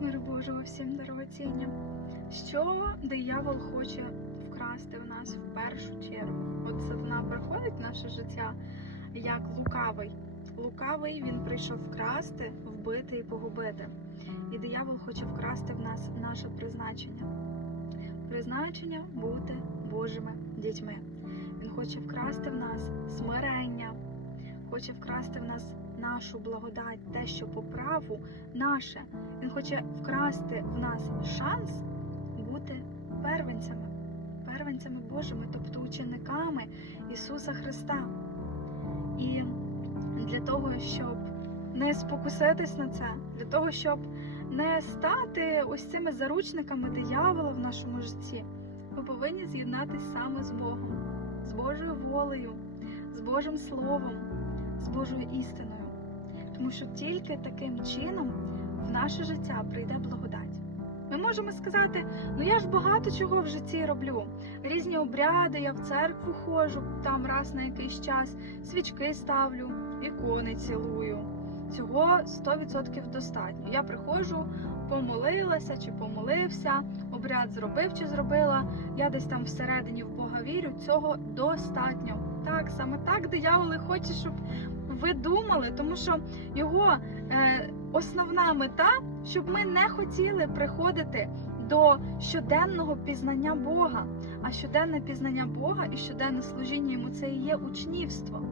Мир Божого всім дорогоціння. Що диявол хоче вкрасти в нас в першу чергу? От сатана приходить в наше життя як лукавий. Лукавий він прийшов вкрасти, вбити і погубити. І диявол хоче вкрасти в нас наше призначення. Призначення бути Божими дітьми. Він хоче вкрасти в нас смирення, хоче вкрасти в нас нашу благодать, те, що по праву наше. Він хоче вкрасти в нас шанс бути первенцями, первенцями Божими, тобто учениками Ісуса Христа. І для того, щоб не спокуситись на це, для того, щоб не стати ось цими заручниками диявола в нашому житті, ми повинні з'єднатися саме з Богом, з Божою волею, з Божим Словом, з Божою істиною. Тому що тільки таким чином в наше життя прийде благодать. Ми можемо сказати, ну я ж багато чого в житті роблю. Різні обряди, я в церкву ходжу там раз на якийсь час, свічки ставлю, ікони цілую. Цього 100% достатньо. Я приходжу, помолилася чи помолився, обряд зробив чи зробила. Я десь там всередині в Бога вірю. Цього достатньо. Так, саме так диявол хоче, щоб ви думали, тому що його е, основна мета, щоб ми не хотіли приходити до щоденного пізнання Бога. А щоденне пізнання Бога і щоденне служіння йому це і є учнівство.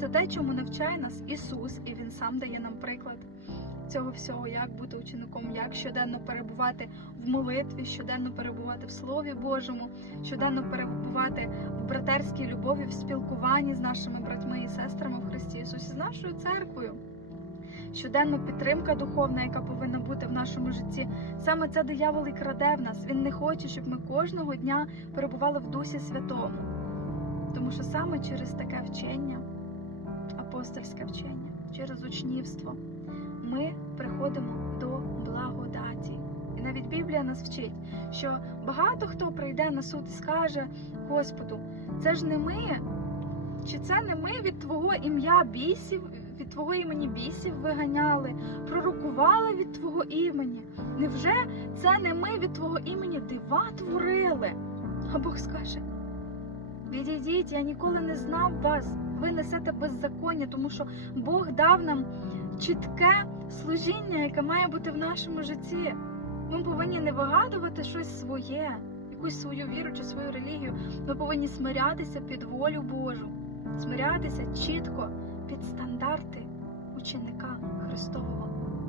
Це те, чому навчає нас Ісус, і Він сам дає нам приклад цього всього, як бути учеником, як щоденно перебувати в молитві, щоденно перебувати в Слові Божому, щоденно перебувати в братерській любові, в спілкуванні з нашими братьми і сестрами в Христі Ісусі, з нашою церквою. Щоденно підтримка духовна, яка повинна бути в нашому житті. Саме це диявол і краде в нас. Він не хоче, щоб ми кожного дня перебували в Дусі Святому. Тому що саме через таке вчення, апостольське вчення, через учнівство, ми приходимо до благодаті. І навіть Біблія нас вчить, що багато хто прийде на суд і скаже: Господу, це ж не ми, чи це не ми від Твого ім'я бісів, від Твого імені бісів виганяли, пророкували від Твого імені? Невже це не ми від Твого імені дива творили? А Бог скаже: Відійдіть, я ніколи не знав вас. Ви несете беззаконня, тому що Бог дав нам чітке служіння, яке має бути в нашому житті. Ми повинні не вигадувати щось своє, якусь свою віру чи свою релігію. Ми повинні смирятися під волю Божу, смирятися чітко під стандарти ученика Христового,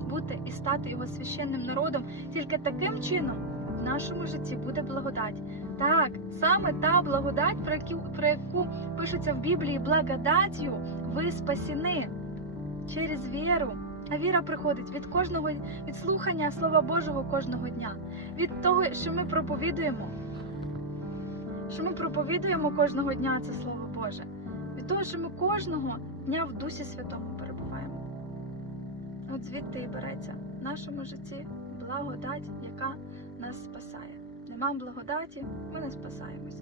бути і стати його священним народом. Тільки таким чином в нашому житті буде благодать. Так, саме та благодать, про яку, про яку пишеться в Біблії, благодаттю ви спасіни через віру. А віра приходить від кожного від слухання Слова Божого кожного дня, від того, що ми проповідуємо, що ми проповідуємо кожного дня це Слово Боже, від того, що ми кожного дня в Дусі Святому перебуваємо. От звідти і береться в нашому житті благодать, яка нас спасає. Нема благодаті, ми не спасаємось.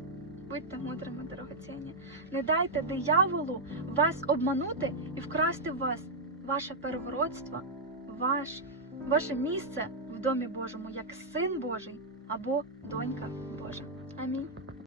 Будьте мудрими, дорогоцінні. Не дайте дияволу вас обманути і вкрасти в вас ваше первородство, ваш, ваше місце в домі Божому як син Божий або донька Божа. Амінь.